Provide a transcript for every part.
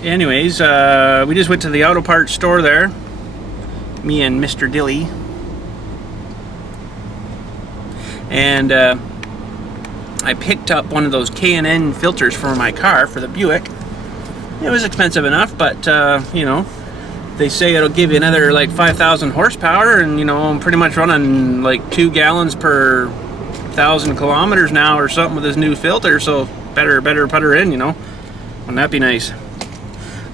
Anyways, we just went to the auto parts store there, me and Mr. Dilly, and I picked up one of those K&N filters for my car, for the Buick. It was expensive enough, but you know, they say it'll give you another like 5,000 horsepower, and you know, I'm pretty much running like 2 gallons per 1,000 kilometers now or something with this new filter, so better put her in, you know. Wouldn't that be nice?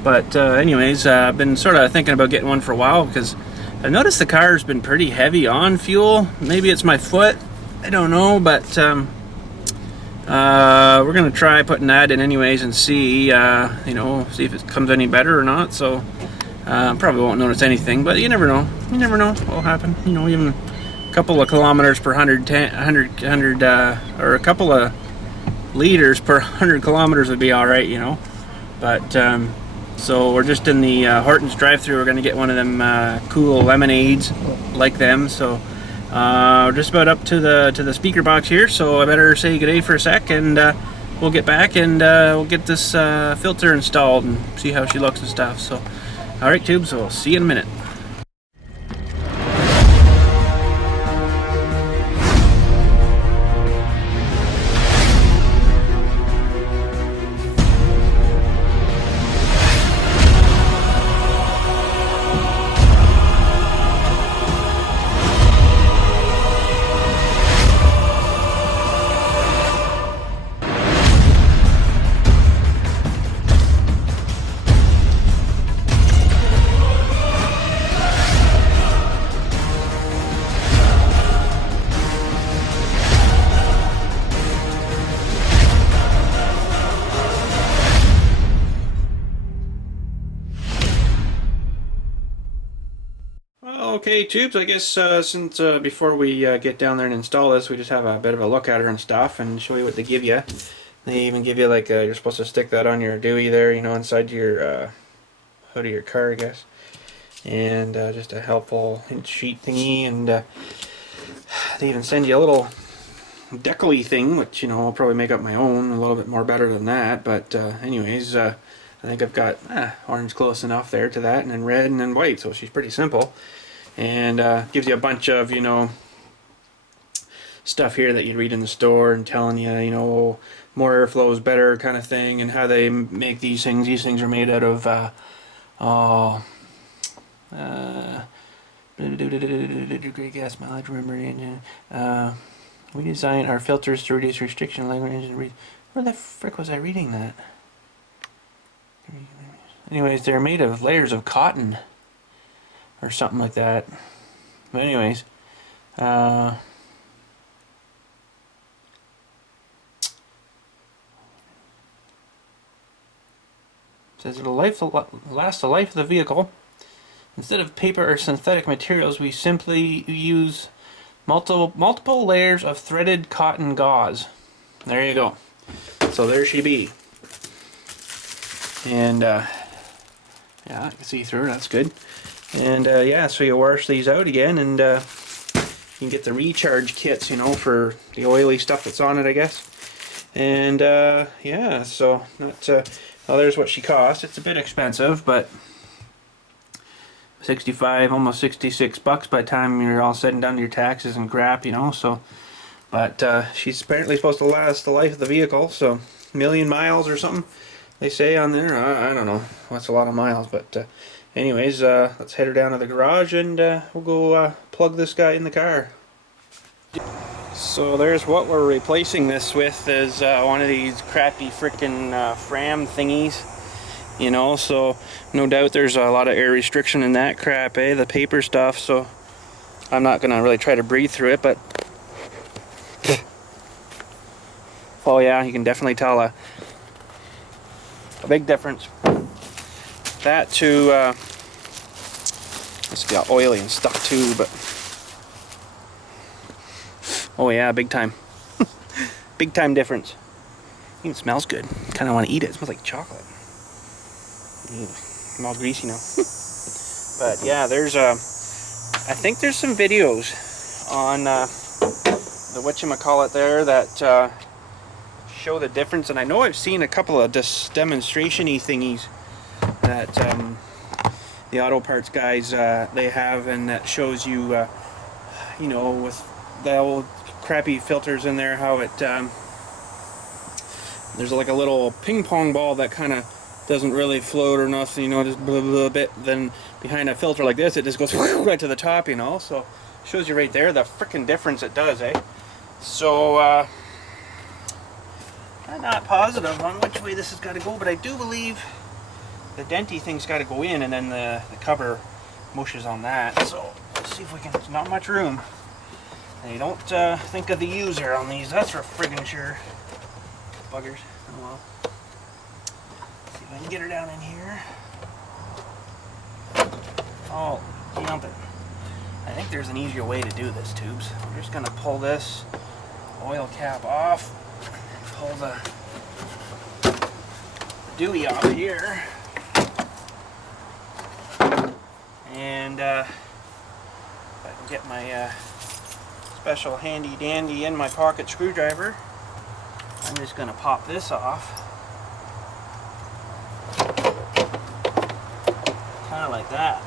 But anyways, I've been sort of thinking about getting one for a while, because I noticed the car's been pretty heavy on fuel. Maybe it's my foot, I don't know, but we're gonna try putting that in anyways and see, you know, see if it comes any better or not. So probably won't notice anything, but you never know. You never know what'll happen. You know, even a couple of kilometers per 100 or a couple of liters per 100 kilometers would be all right, you know. But so we're just in the Hortons drive-thru. We're gonna get one of them cool lemonades like them. So we're just about up to the speaker box here, so I better say good day for a sec, and we'll get back and we'll get this filter installed and see how she looks and stuff. So alright tubes, so we'll see you in a minute. Okay, tubes, I guess since before we get down there and install this, we just have a bit of a look at her and stuff and show you what they give you. They even give you like you're supposed to stick that on your dewey there, you know, inside your hood of your car, I guess. And just a helpful hint sheet thingy, and they even send you a little decal-y thing, which, you know, I'll probably make up my own a little bit more better than that. But anyways, I think I've got orange close enough there to that, and then red and then white, so she's pretty simple. And gives you a bunch of, you know, stuff here that you'd read in the store and telling you, you know, more airflow is better kind of thing, and how they make these things. These things are made out of great gas mileage, remember engine. We design our filters to reduce restriction language engine. Where the frick was I reading that? Anyways, they're made of layers of cotton or something like that. But anyways, says it'll last the life of the vehicle. Instead of paper or synthetic materials, we simply use multiple layers of threaded cotton gauze. There you go. So there she be. And yeah, I can see through her. That's good. And yeah, so you wash these out again, and you can get the recharge kits, you know, for the oily stuff that's on it, I guess. And yeah, so not well, there's what she cost. It's a bit expensive, but 65, almost 66 bucks by the time you're all said and done, your taxes and crap, you know. So, but she's apparently supposed to last the life of the vehicle, so 1,000,000 miles or something they say on there. I don't know what's a lot of miles, but anyways, let's head her down to the garage, and we'll go plug this guy in the car. So there's what we're replacing this with, is one of these crappy frickin' Fram thingies, you know. So no doubt there's a lot of air restriction in that crap, the paper stuff. So I'm not gonna really try to breathe through it, but oh yeah, you can definitely tell a big difference. That to it's got oily and stuff too, but oh yeah, big time. Big time difference. Even smells good. Kind of want to eat it. It smells like chocolate. Smells greasy now. But yeah, there's I think there's some videos on the whatchamacallit there that show the difference, and I know I've seen a couple of demonstration-y thingies that the auto parts guys they have, and that shows you, you know, with the old crappy filters in there, how it there's like a little ping pong ball that kind of doesn't really float or nothing, you know, just a bit. Then behind a filter like this, it just goes right to the top, you know. So shows you right there the freaking difference it does, eh? So I'm not positive on which way this has got to go, but I do believe the denty thing's got to go in, and then the cover mushes on that. So let's see if we can. There's not much room. And you don't think of the user on these. That's for friggin' sure. Buggers. Oh well. Let's see if I can get her down in here. Oh, jump it. I think there's an easier way to do this, tubes. We're just gonna pull this oil cap off. Pull the dewey off here. And if I can get my special handy dandy in my pocket screwdriver, I'm just going to pop this off. Kind of like that.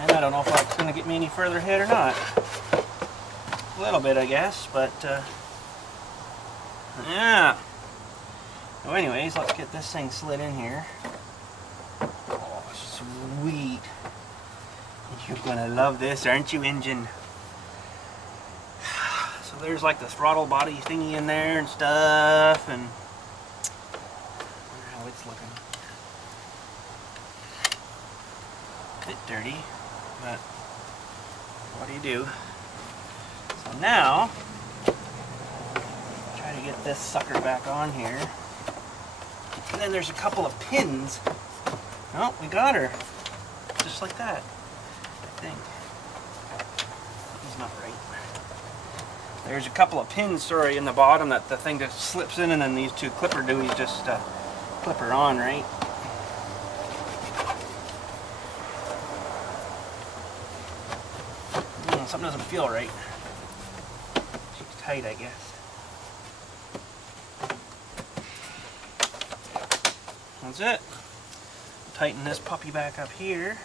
And I don't know if that's going to get me any further ahead or not. A little bit, I guess, but yeah. So anyways, let's get this thing slid in here. Oh, sweet. You're gonna love this, aren't you, engine? So there's like the throttle body thingy in there and stuff, and I wonder how it's looking. A bit dirty, but what do you do? So now, try to get this sucker back on here. And then there's a couple of pins. Oh, we got her. Just like that, I think. He's not right. There's a couple of pins, sorry, in the bottom that the thing just slips in, and then these two clipper dewey's just clip her on, right? Something doesn't feel right. She's tight, I guess. That's it. Tighten this puppy back up here.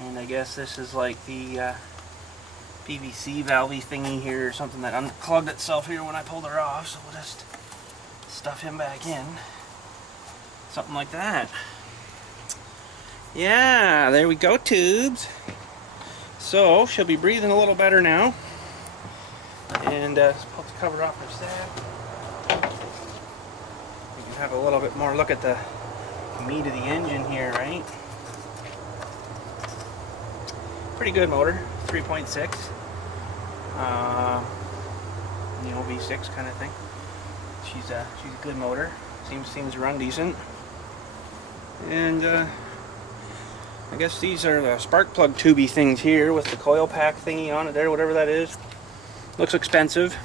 And I guess this is like the PVC valvey thingy here, or something that unclogged itself here when I pulled her off. So we'll just stuff him back in. Something like that. Yeah, there we go, tubes. So she'll be breathing a little better now. And let's pull the cover off her side. You can have a little bit more look at the meat of the engine here, right? Pretty good motor, 3.6. You know, V6 kind of thing. She's a good motor. Seems to run decent. And I guess these are the spark plug tubey things here with the coil pack thingy on it there, whatever that is. Looks expensive.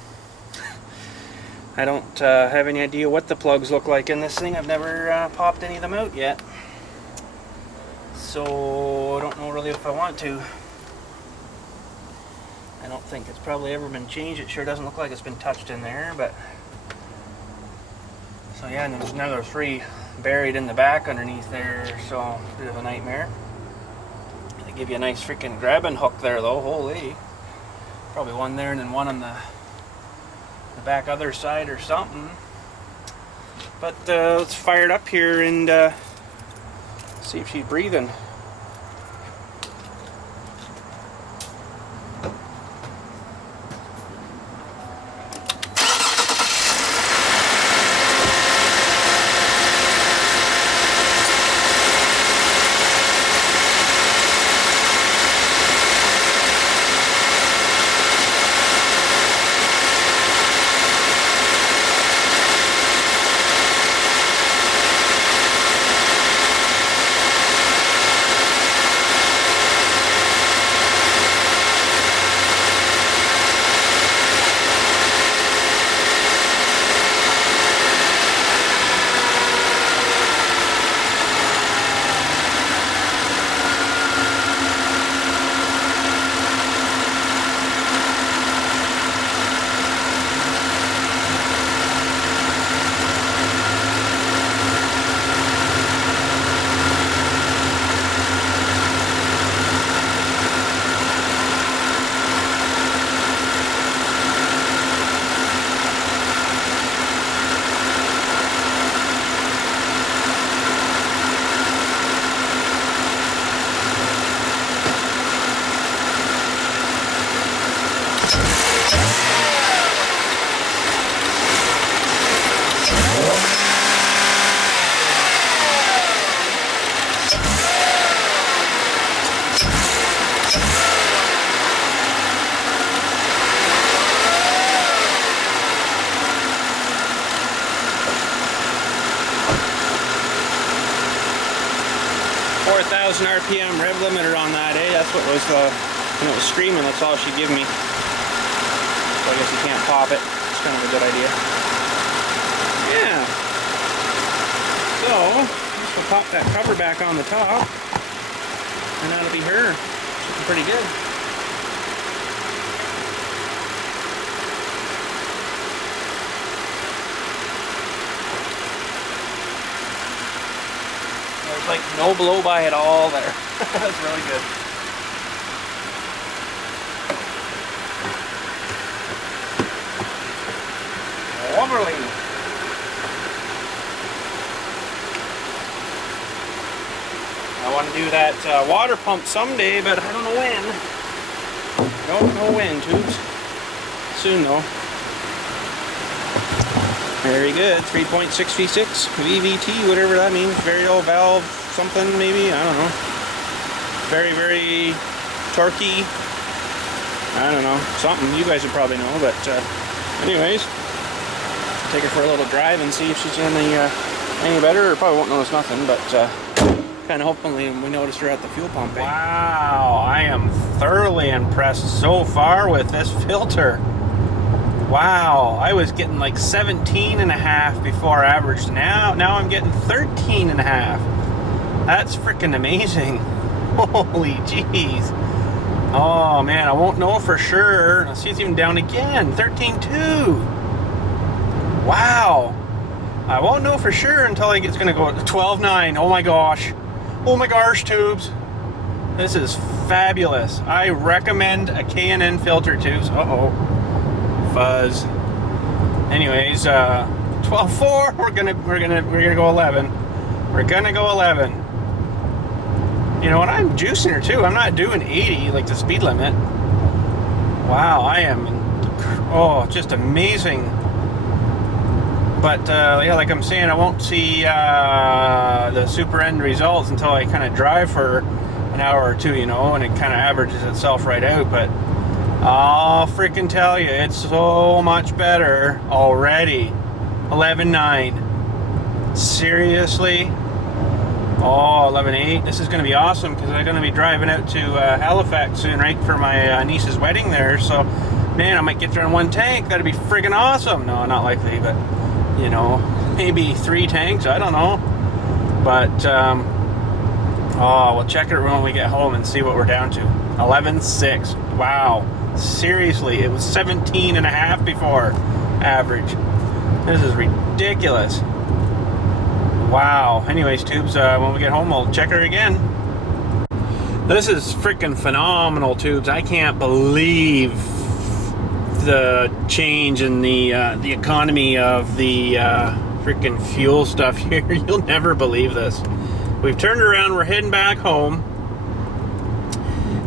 I don't have any idea what the plugs look like in this thing. I've never popped any of them out yet. So I don't know really if I want to. I don't think it's probably ever been changed. It sure doesn't look like it's been touched in there, but so yeah, and there's another 3 buried in the back underneath there, so a bit of a nightmare. They give you a nice freaking grabbing hook there though, holy. Probably one there and then one on the back other side or something. But let's fire it up here and see if she's breathing. 4,000 RPM rev limiter on that, eh? That's what was, when it was screaming, that's all she gave me. So I guess you can't pop it. It's kind of a good idea. Yeah. So, just we'll pop that cover back on the top, and that'll be her. Looking pretty good. There's like no blow by at all there. That's really good. Lovely. I want to do that water pump someday, but I don't know when. Don't know when, tubes. Soon though. Very good. 3.6 V6 VVT, whatever that means. Variable valve something maybe. I don't know. Very, very torquey. I don't know. Something. You guys would probably know. But anyways, take her for a little drive and see if she's any better. Or probably won't notice nothing, but kind of hopefully we noticed her at the fuel pump. Wow, I am thoroughly impressed so far with this filter. Wow, I was getting like 17.5 before average. Now I'm getting 13.5. That's freaking amazing. Holy jeez. Oh man, I won't know for sure. Let's see, it's even down again. 13.2. Wow. I won't know for sure until it's gonna go to 12.9. Oh my gosh. Oh my gosh, tubes. This is fabulous. I recommend a K&N filter, tubes. Uh-oh. Fuzz. Anyways, 12.4. We're gonna go 11. We're gonna go 11. You know, and I'm juicing her too. I'm not doing 80 like the speed limit. Wow, I am. Oh, just amazing. But yeah, like I'm saying, I won't see the super end results until I kind of drive for an hour or two, you know, and it kind of averages itself right out. But I'll freaking tell you, it's so much better already. 11.9. Seriously? Oh, 11.8. This is going to be awesome because I'm going to be driving out to Halifax soon, right, for my niece's wedding there. So, man, I might get there in one tank. That'd be friggin' awesome. No, not likely, but, you know, maybe 3 tanks. I don't know. But, oh, we'll check it when we get home and see what we're down to. 11.6. Wow. Seriously, it was 17.5 before average. This is ridiculous. Wow. Anyways, tubes, when we get home, we'll check her again. This is freaking phenomenal, tubes. I can't believe the change in the economy of the freaking fuel stuff here. You'll never believe this. We've turned around. We're heading back home.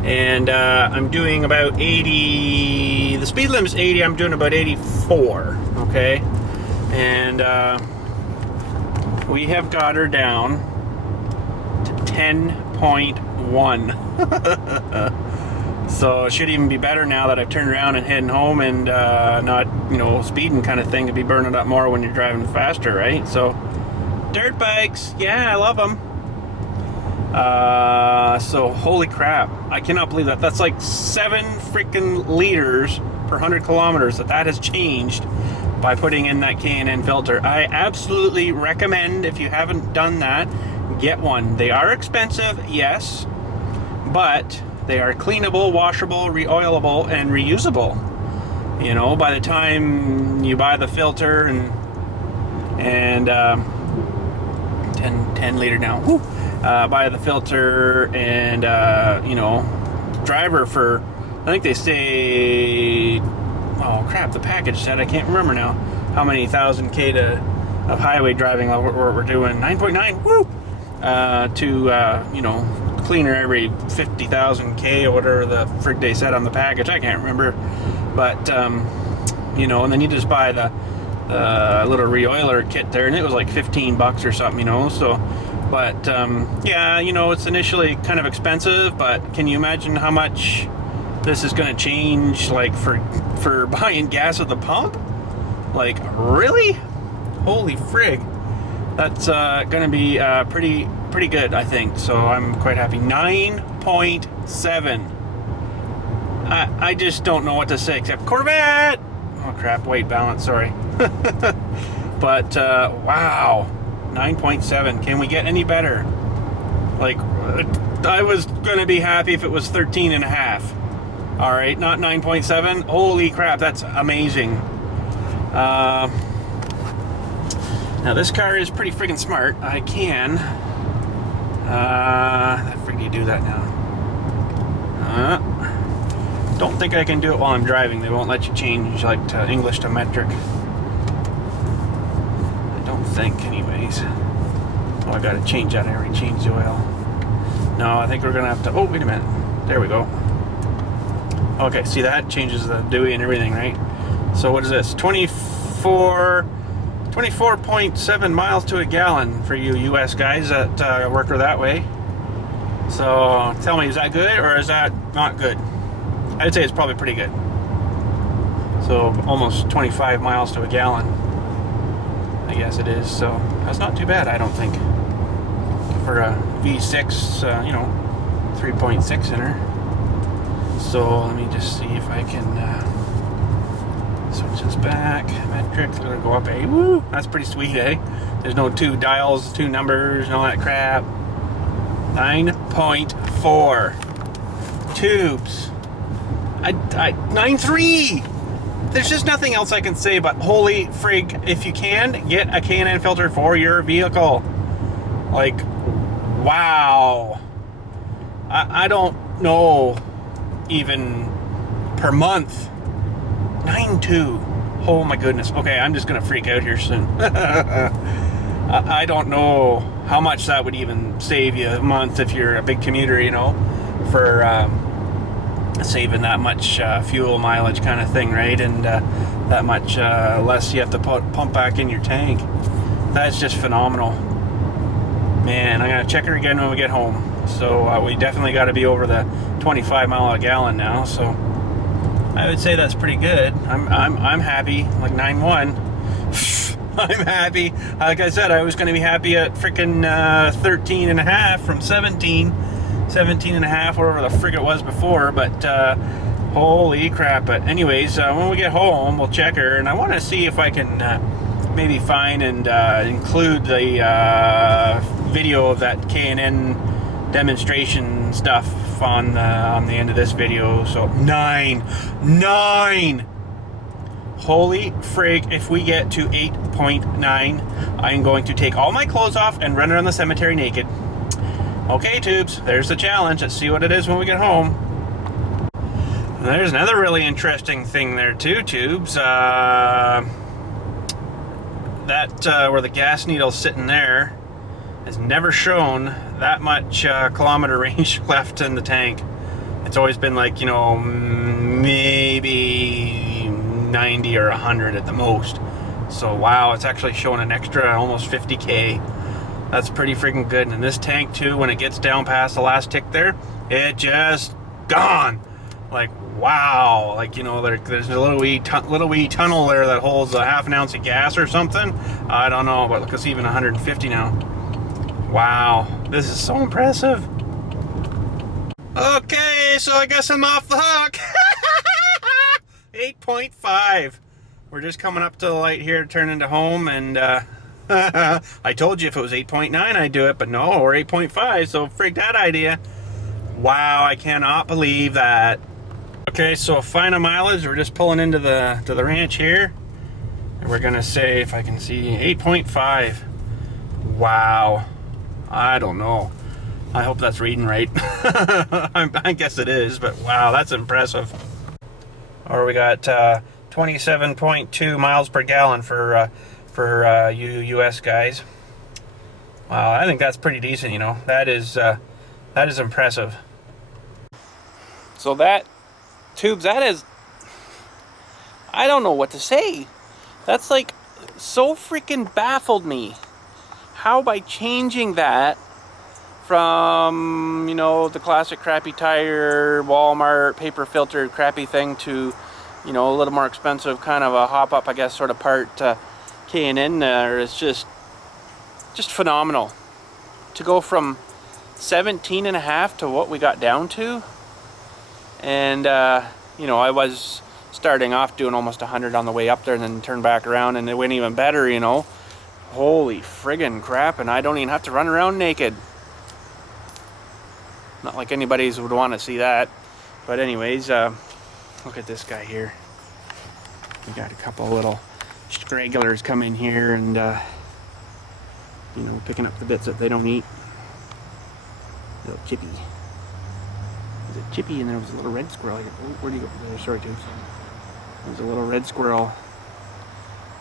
And I'm doing about 80. The speed limit's 80. I'm doing about 84. Okay. And we have got her down to 10.1. So it should even be better now that I've turned around and heading home and not, you know, speeding kind of thing to be burning up more when you're driving faster, right? So dirt bikes, yeah, I love them. So holy crap, I cannot believe that. That's like 7 freaking liters per 100 kilometers that has changed by putting in that K&N filter. I absolutely recommend, if you haven't done that, get one. They are expensive, yes, but they are cleanable, washable, re-oilable, and reusable. You know, by the time you buy the filter and 10 liter now. Woo. Buy the filter and you know, driver for, I think they say, oh crap, the package said, I can't remember now how many 1,000 K of highway driving we're doing. 9.9. Woo. To you know, cleaner every 50,000 K or whatever the frig they said on the package. I can't remember, but you know, and then you just buy the little re-oiler kit there, and it was like 15 bucks or something, you know. So, but yeah, you know, it's initially kind of expensive, but can you imagine how much this is going to change, like for buying gas at the pump? Like, really? Holy frig. That's going to be pretty pretty good, I think. So I'm quite happy. 9.7. I just don't know what to say except Corvette. Oh crap! Weight balance. Sorry. But wow, 9.7. Can we get any better? Like, I was gonna be happy if it was 13 and a half. All right, not 9.7. Holy crap, that's amazing. Now this car is pretty freaking smart. I can. How freaking do you do that now? Don't think I can do it while I'm driving. They won't let you change like to English to metric. I don't think, anyways. Oh, I gotta change that. I already changed the oil. No, I think we're gonna have to. Oh, wait a minute. There we go. Okay, see that changes the Dewey and everything, right? So what is this? 24.7 miles to a gallon for you US guys that work that way. So tell me, is that good or is that not good? I'd say it's probably pretty good. So almost 25 miles to a gallon, I guess it is. So that's not too bad, I don't think, for a V6, you know, 3.6 inner. So let me just see if I can switch this back. Metrics are gonna go up a. Woo! That's pretty sweet, eh? There's no two dials, two numbers, and all that crap. 9.4 tubes. 9.3. There's just nothing else I can say but holy frig! If you can get a K&N filter for your vehicle, like, wow. I don't know, even per month. 9.2. Oh my goodness. Okay, I'm just gonna freak out here soon. I don't know how much that would even save you a month if you're a big commuter, you know, for saving that much fuel mileage kind of thing, right? And that much less you have to pump back in your tank. That's just phenomenal. Man, I'm gonna check her again when we get home. So we definitely got to be over the 25 mile a gallon now. So I would say that's pretty good. I'm happy. Like 9.1. I'm happy. Like I said, I was going to be happy at freaking 13 and a half from 17 and a half, whatever the frig it was before. But holy crap. But anyways, when we get home, we'll check her, and I want to see if I can maybe find and include the video of that K&N demonstration stuff on the end of this video. So 9. Holy frig, if we get to 8.9, I'm going to take all my clothes off and run around the cemetery naked. Okay, tubes, there's the challenge. Let's see what it is when we get home. And there's another really interesting thing there too, tubes. That where the gas needle's sitting there has never shown that much kilometer range left in the tank. It's always been like, you know, maybe 90 or 100 at the most. So wow, it's actually showing an extra almost 50k. That's pretty freaking good. And in this tank too, when it gets down past the last tick there, it just gone. Like wow, like, you know, there's a little wee tunnel there that holds a half an ounce of gas or something. I don't know, but look, it's even 150 now. Wow, this is so impressive. Okay, so I guess I'm off the hook. 8.5. We're just coming up to the light here to turn into home, and I told you if it was 8.9 I'd do it, but no, we're 8.5, so frig that idea. Wow, I cannot believe that. Okay, so final mileage, we're just pulling into the ranch here, and we're gonna say, if I can see, 8.5. Wow, I don't know. I hope that's reading right. I guess it is, but wow, that's impressive. Or we got 27.2 miles per gallon for you US guys. Wow, I think that's pretty decent, you know. That is impressive. So that, tubes, that is, I don't know what to say. That's like so freaking baffled me. How by changing that from, you know, the classic crappy tire, Walmart, paper filtered crappy thing to, you know, a little more expensive kind of a hop up, I guess, sort of part K&N there is just phenomenal. to go from 17.5 to what we got down to. And you know, I was starting off doing almost 100 on the way up there and then turned back around and it went even better, you know. Holy friggin' crap, and I don't even have to run around naked. Not like anybody's would want to see that. But anyways, look at this guy here. We got a couple little stragglers come in here and you know, picking up the bits that they don't eat. Little Chippy. There's a Chippy and there was a little red squirrel here. Oh, where'd you go? There, sorry, dude. There's a little red squirrel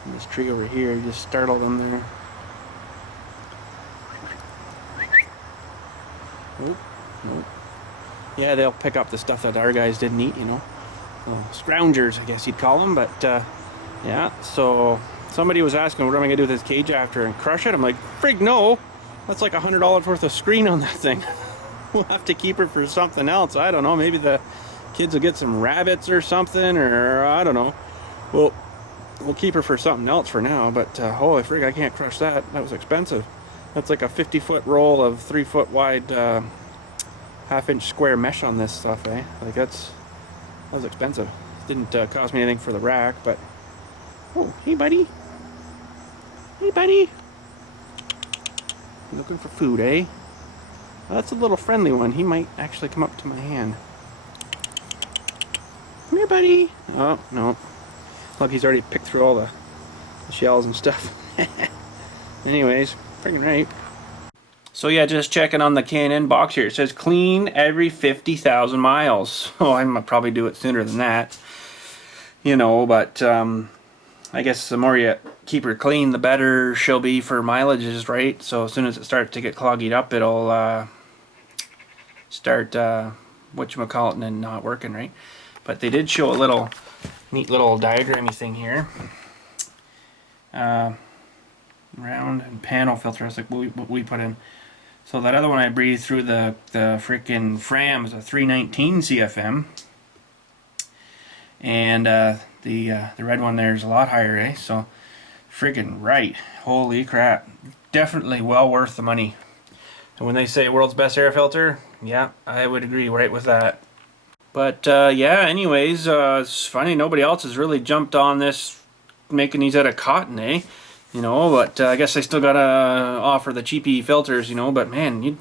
in this tree over here. You just startled them there. Oh, nope. Yeah, they'll pick up the stuff that our guys didn't eat, you know. Well, scroungers, I guess you'd call them. But yeah, so somebody was asking, what am I going to do with this cage after and crush it? I'm like, frig no. That's like $100 worth of screen on that thing. We'll have to keep her for something else. I don't know. Maybe the kids will get some rabbits or something, or I don't know. Well, we'll keep her for something else for now. But holy frig, I can't crush that. That was expensive. That's like a 50-foot roll of 3-foot wide, half-inch square mesh on this stuff, eh? Like that was expensive. Didn't cost me anything for the rack, but oh, hey buddy. Hey buddy. Looking for food, eh? Well, that's a little friendly one. He might actually come up to my hand. Come here, buddy. Oh, no. Look, he's already picked through all the shells and stuff. Anyways, freaking right. So yeah, just checking on the K&N box here. It says clean every 50,000 miles. Oh, I might probably do it sooner than that. You know, but I guess the more you keep her clean, the better she'll be for mileages, right? So as soon as it starts to get cloggied up, it'll start whatchamacallit and not working, right? But they did show a little neat little diagrammy thing here. Round and panel filter. That's like what we put in. So that other one I breathed through the freaking Fram is a 319 CFM, and the red one there is a lot higher, eh? So freaking right. Holy crap. Definitely well worth the money. And when they say world's best air filter, yeah, I would agree right with that. But yeah, anyways, it's funny nobody else has really jumped on this making these out of cotton, eh? You know, but I guess they still gotta offer the cheapy filters, you know. But man, you'd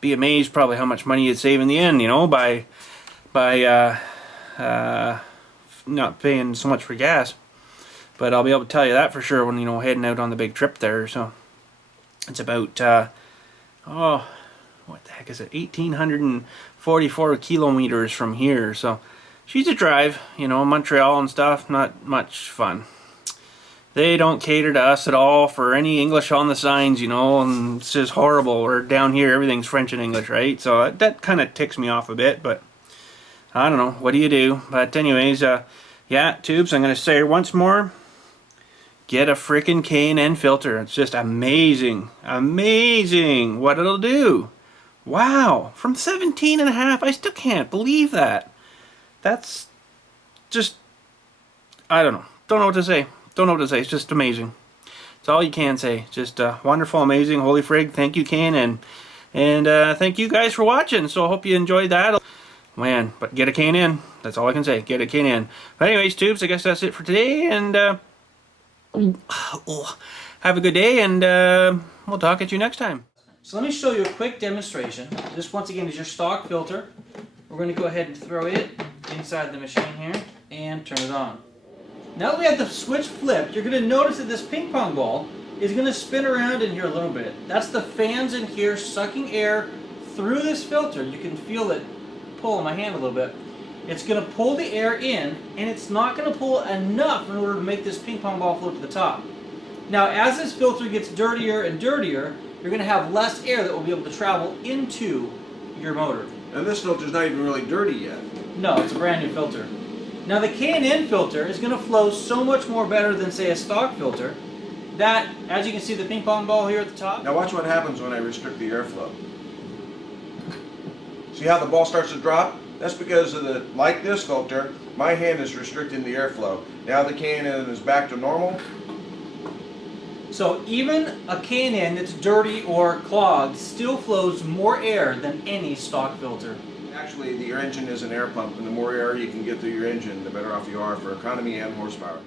be amazed probably how much money you'd save in the end, you know, by not paying so much for gas. But I'll be able to tell you that for sure when, you know, heading out on the big trip there. So it's about oh, what the heck is it? 1,844 kilometers from here. So she's a drive, you know, Montreal and stuff. Not much fun. They don't cater to us at all for any English on the signs, you know, and it's just horrible. We're down here, everything's French and English, right? So that kind of ticks me off a bit, but I don't know. What do you do? But anyways, yeah, tubes, I'm going to say it once more. Get a freaking K&N filter. It's just amazing. Amazing what it'll do. Wow. From 17.5, I still can't believe that. That's just, I don't know. Don't know what to say. Don't know what to say. It's just amazing. It's all you can say. Just wonderful, amazing, holy frig. Thank you, K&N. And thank you guys for watching. So I hope you enjoyed that. Man, but get a K&N. That's all I can say. Get a K&N. But anyways, tubes, I guess that's it for today. And have a good day. And we'll talk at you next time. So let me show you a quick demonstration. This, once again, is your stock filter. We're going to go ahead and throw it inside the machine here and turn it on. Now that we have the switch flipped, you're going to notice that this ping pong ball is going to spin around in here a little bit. That's the fans in here sucking air through this filter. You can feel it pull on my hand a little bit. It's going to pull the air in, and it's not going to pull enough in order to make this ping pong ball float to the top. Now, as this filter gets dirtier and dirtier, you're going to have less air that will be able to travel into your motor. And this filter's not even really dirty yet. No, it's a brand new filter. Now the K&N filter is going to flow so much more better than, say, a stock filter that, as you can see the ping pong ball here at the top. Now watch what happens when I restrict the airflow. See how the ball starts to drop? That's because of the, like this filter, my hand is restricting the airflow. Now the K&N is back to normal. So even a K&N that's dirty or clogged still flows more air than any stock filter. Actually, your engine is an air pump, and the more air you can get through your engine, the better off you are for economy and horsepower.